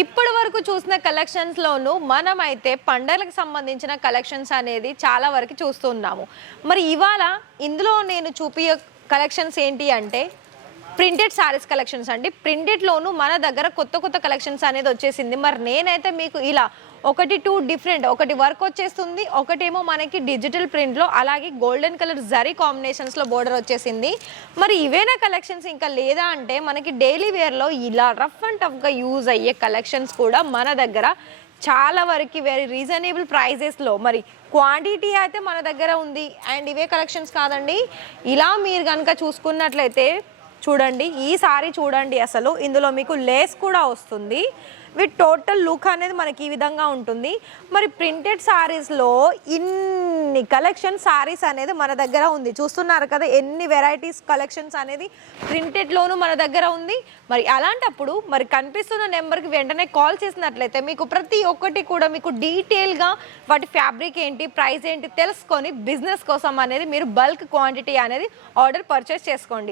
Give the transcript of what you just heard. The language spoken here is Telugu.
ఇప్పటి వరకు చూసిన కలెక్షన్స్‌లోనూ మనమైతే పండగలకు సంబంధించిన కలెక్షన్స్ అనేది చాలా వరకు చూస్తున్నాము. మరి ఇవాళ ఇందులో నేను చూపియ కలెక్షన్స్ ఏంటి అంటే ప్రింటెడ్ సారీస్ కలెక్షన్స్ అండి. ప్రింటెడ్లోనూ మన దగ్గర కొత్త కొత్త కలెక్షన్స్ అనేది వచ్చేసింది. మరి నేనైతే మీకు ఇలా ఒకటి టూ డిఫరెంట్, ఒకటి వర్క్ వచ్చేస్తుంది, ఒకటేమో మనకి డిజిటల్ ప్రింట్లో అలాగే గోల్డెన్ కలర్ జరీ కాంబినేషన్స్లో బోర్డర్ వచ్చేసింది. మరి ఇవేనా కలెక్షన్స్ ఇంకా లేదా అంటే మనకి డైలీ వేర్లో ఇలా రఫ్ అండ్ టఫ్గా యూజ్ అయ్యే కలెక్షన్స్ కూడా మన దగ్గర చాలా వరకు వెరీ రీజనబుల్ ప్రైజెస్లో మరి క్వాంటిటీ అయితే మన దగ్గర ఉంది. అండ్ ఇవే కలెక్షన్స్ కాదండి, ఇలా మీరు కనుక చూసుకున్నట్లయితే చూడండి, ఈ సారీ చూడండి, అసలు ఇందులో మీకు లేస్ కూడా వస్తుంది. విత్ టోటల్ లుక్ అనేది మనకి ఈ విధంగా ఉంటుంది. మరి ప్రింటెడ్ సారీస్లో ఇన్ని కలెక్షన్ సారీస్ అనేది మన దగ్గర ఉంది. చూస్తున్నారు కదా ఎన్ని వెరైటీస్ కలెక్షన్స్ అనేది ప్రింటెడ్లోనూ మన దగ్గర ఉంది. మరి అలాంటప్పుడు మరి కనిపిస్తున్న నెంబర్కి వెంటనే కాల్ చేసినట్లయితే మీకు ప్రతి ఒక్కటి కూడా మీకు డీటెయిల్గా వాటి ఫ్యాబ్రిక్ ఏంటి, ప్రైస్ ఏంటి తెలుసుకొని బిజినెస్ కోసం అనేది మీరు బల్క్ క్వాంటిటీ అనేది ఆర్డర్ పర్చేస్ చేసుకోండి.